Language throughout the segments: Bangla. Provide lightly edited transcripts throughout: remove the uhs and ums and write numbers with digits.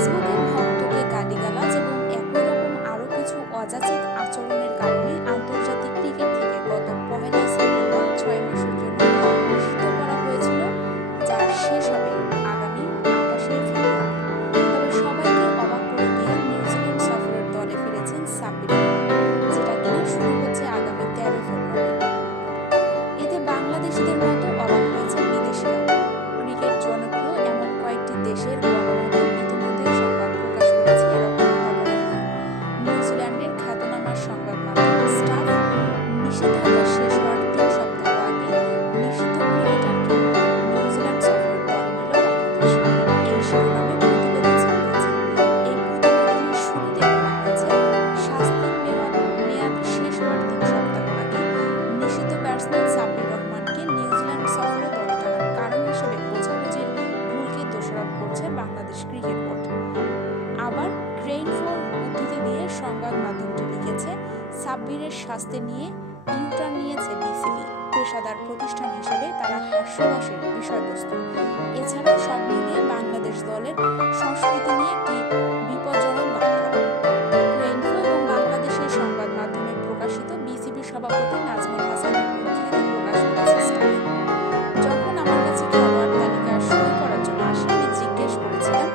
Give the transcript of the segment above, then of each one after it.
ফেসবুকে ভক্তকে গালিগালাজ এবং একই রকম আরও কিছু অযাচিত আচরণের কারণে আন্তর্জাতিক ক্রিকেট থেকে গত ১লা সেপ্টেম্বর ৬ মাসের জন্য নিষিদ্ধ করা হয়েছিল, যা শেষ হবে আগামী ২৮শে ফেব্রুয়ারি। তবে সবাইকে অবাক করে দিয়ে নিউজিল্যান্ড সফরের দলে ফিরেছেন সাব্বির রহমান, যেটা কিনা শুরু হচ্ছে আগামী ১৩ ফেব্রুয়ারি। এতে বাংলাদেশিদের মতো অবাক হয়েছেন বিদেশিরাও। ক্রিকেট জনপ্রিয় এমন কয়েকটি দেশের গণমাধ্যম ইতিমধ্যেই সংবাদ প্রকাশ করেছে এরকম ঘটনা নিয়ে। নিউজিল্যান্ডের খ্যাতনামা সংবাদ মাধ্যম স্টাফ নিষেধাজ্ঞা শেষ হওয়ার ৩ সপ্তাহ আগে নিষিদ্ধ ক্রিকেটারকে নিউজিল্যান্ড সফরের দলে নিল বাংলাদেশ। এই শিরোনামে প্রতিবেদন ছাপিয়েছে। এই প্রতিবেদনের শুরুতে বলা হয়েছে, শাস্তির মেয়াদ শেষ হওয়ার ৩ সপ্তাহ আগে নিষিদ্ধ ব্যাটসম্যান সাব্বির রহমানকে নিউজিল্যান্ড সফরে দলে টানার কারণ হিসেবে বোঝাবুঝির ভুলকে দোষারোপ করছে বাংলাদেশ ক্রিকেট বোর্ড। আবার ক্রেইন ফর উদ্ধৃতি দিয়ে সংবাদ মাধ্যমটি লিখেছে, সাব্বিরের শাস্তি নিয়ে ইউটার্ন নিয়েছে বিসিবি। পেশাদার প্রতিষ্ঠান হিসেবে তারা হাস্যরসের বিষয়বস্তু। এছাড়াও সব মিলিয়ে বাংলাদেশ দলের সংস্কৃতি নিয়ে একটি বিপজ্জনক বার্তা। ক্রেইন ফর এবং বাংলাদেশের সংবাদ মাধ্যমে প্রকাশিত বিসিবি সভাপতি নাজমুল হাসানের উদ্ধৃতি প্রকাশ করেছে স্টাফ। যখন আমার কাছে খেলোয়াড় তালিকা সই করার জন্য আসে, আমি জিজ্ঞেস করেছিলাম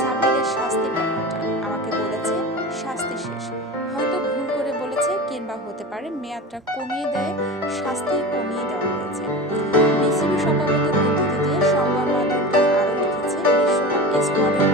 সাব্বিরের শাস্তির ব্যাপারটা। আমাকে বলেছে শাস্তি শেষ। হয়তো ভুল করে বলেছে, কিংবা হতে পারে মেয়াদটা কমিয়ে দেয়, শাস্তি কমিয়ে দেওয়া হয়েছে। বিসিবি সভাপতির উদ্ধৃতি দিয়ে সংবাদ মাধ্যমটি আরও লিখেছে, বিশ্বকাপ স্কোয়াডের